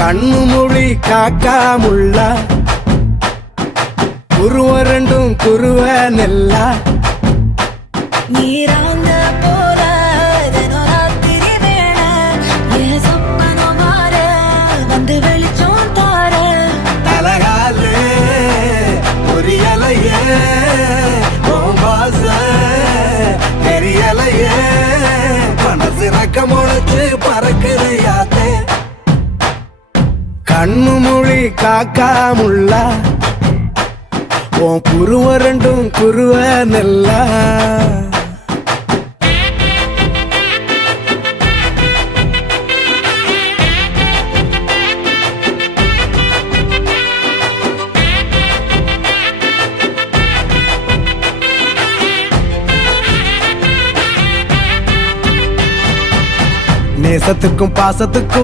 கண்ணு மொழி காக்காமுள்ள குருவ ரெண்டும் குருவ நெல்லா நீராங்க போல தினராத்திரி வேண என் சொப்பனம் மாற வந்து வெளிச்சம் தார தலகாலே பொரியலையே ஓம்பாச தெரியலையே மனசு ரக்க முளைச்சு பறக்குறையாத்தே கண்ணு மொழி காக்காமுள்ள உன் குருவ ரெண்டும் குருவ நெல்லா நேசத்துக்கும் பாசத்துக்கும்